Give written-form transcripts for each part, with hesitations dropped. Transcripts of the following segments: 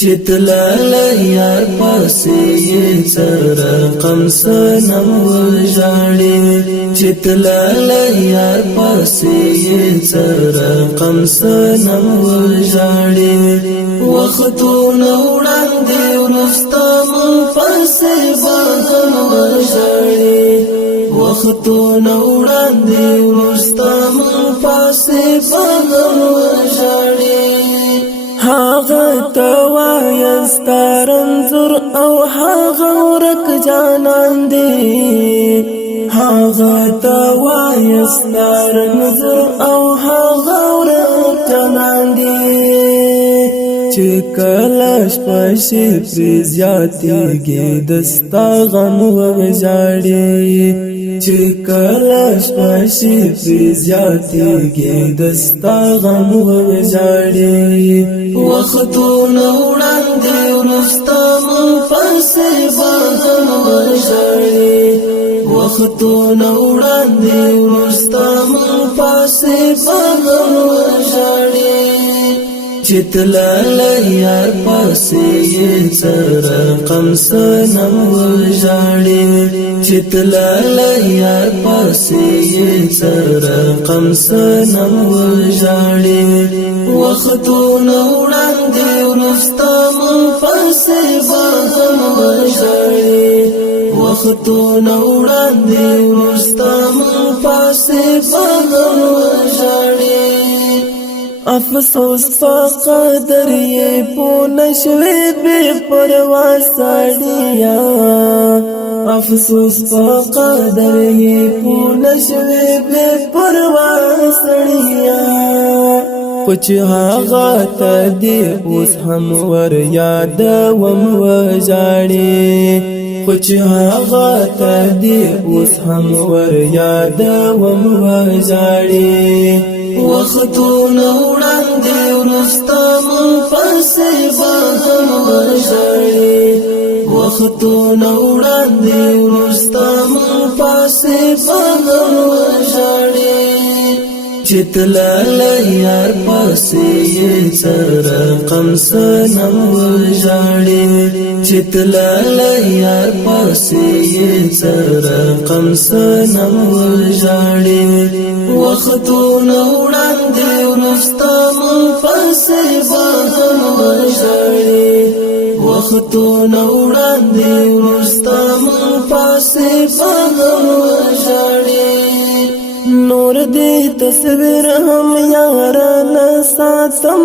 چتلال یار پاسې رقم سنم وژاړي چتلال یار پاسې رقم سنم وژاړي وختونه وړاندې ورستم پاسې باغم وژاړي وختونه وړاندې ورستم پاسې باغم وژاړي هاغه توایستا رنځور او هاغه ورک جانان دی هاغه توایستا رنځور او هاغه ورک جانان دی چې کله شپه شي پرې زیاتېږي دستا غم وژاړي چې کله شپه شي پرې زیاتېږي دستا غم وژاړي وختونه وړاندې ورستم پسې باغم وژاړي وختونه وړاندې ورستم پسې باغم وژاړي چتلال یار پاسې رقم سنم وژاړي چتلال یار پاسې رقم سنم وژاړي وختونه وړاندې ورستم پسې باغم وژاړي وختونه وړاندې ورستم پسې باغم وژاړي افسوس په قدر یې پونه شوې بې پروا سړیا افسوس په قدر یې پونه شوې بې پروا سړیا خو چې هغه ته دې اوس هم ور یادوم وژاړي خو چې هغه ته دې اوس هم ور یادوم وژاړي وختونه وړاندې ورستم پسې باغم وژاړي وختونه وړاندې ورستم پسې باغم وژاړي چتلال یار پاسې رقم سنم وژاړي چتلال یار پاسې رقم سنم وژاړي وختونه وړاندې ورستم پسې باغم وژاړي وختونه وړاندې ورستم پسې باغم وژاړي نور دې تصویر هم یارانه ساتم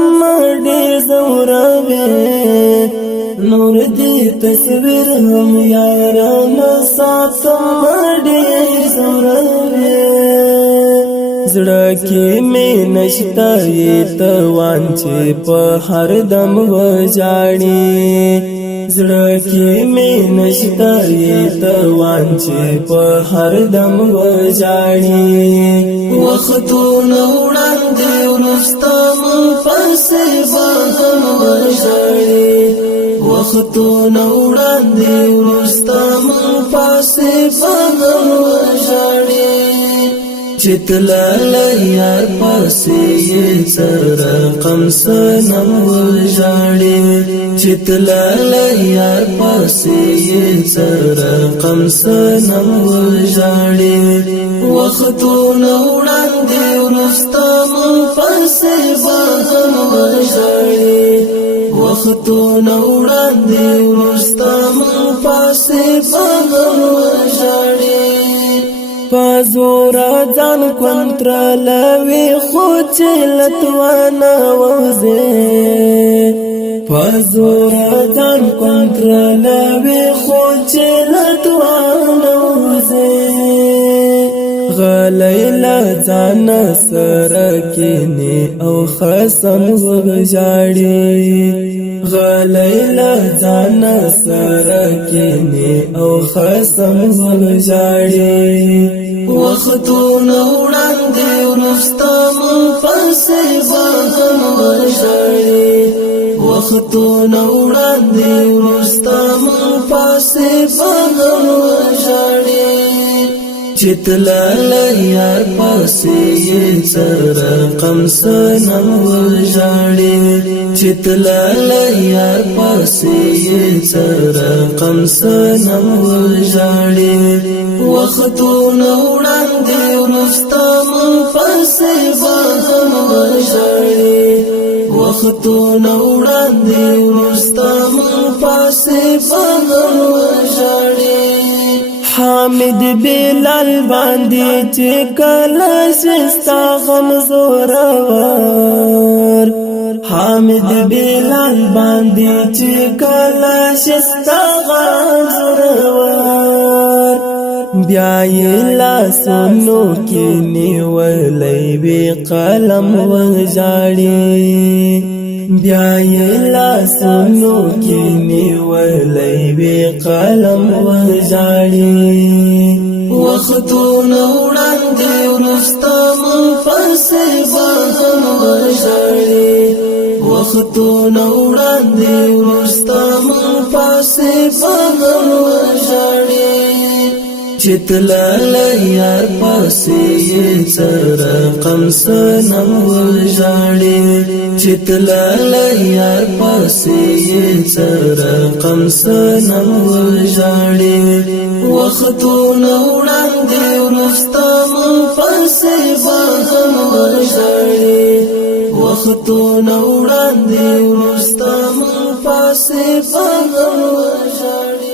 ډېر زوروي نور دې تصویر هم یارانه ساتم ډېر زوروي زړه کې مې نشته یې توان چې په هر دم وژاړي زړه کې مې نشته یې توان چې په هر دم وژاړي وختونه وړاندې ورستم پسې باغم وژاړي وختونه وړاندې ورستم پسې باغم وژاړي چتلال یار پاسې رقم سنم وژاړي چتلال یار پاسې رقم سنم وژاړي وختونه وړاندې ورستم پسې باغم وژاړي وختونه وړاندې ورستم پسې باغم وژاړي پزور ځان کنټرولوي خو چې لتوانه وځي پزور ځان کنټرولوي خو چې لتوانه وځي غلی له ځان سره کینې او خصم وژاړي غلی له ځان سره کینې او خصم وژاړي وختونه وړاندې ورستم پسې باغم وژاړي وختونه وړاندې ورستم پسې باغم وژاړي چتلال یار پاسې رقم سنم وژاړي چتلال یار پاسې رقم سنم وژاړي وختونه وړاندې وروسته مون پسې به هم وژاړي وختونه وړاندې وروسته مون پسې به هم وژاړي حامد بلال باندې چې کله شستا غم زورور حامد بلال باندې چې کله شستا غم زورور بیا یې لاسونو کې نیولی وي قلم وژاړي بیا یې لاسونو کې نیولی وي قلم وژاړي وختونه وړاندې وروسته مون پسې به هم وژاړي وختونه وړاندې وروسته مون پسې به هم وژاړي چې تللی یار پسې رقم سنم وژاړي چې تللی یار پسې رقم سنم وژاړي وختونه وړاندې وروسته مون پسې به هم وژاړي وختونه وړاندې وروسته مون پسې به هم وژاړي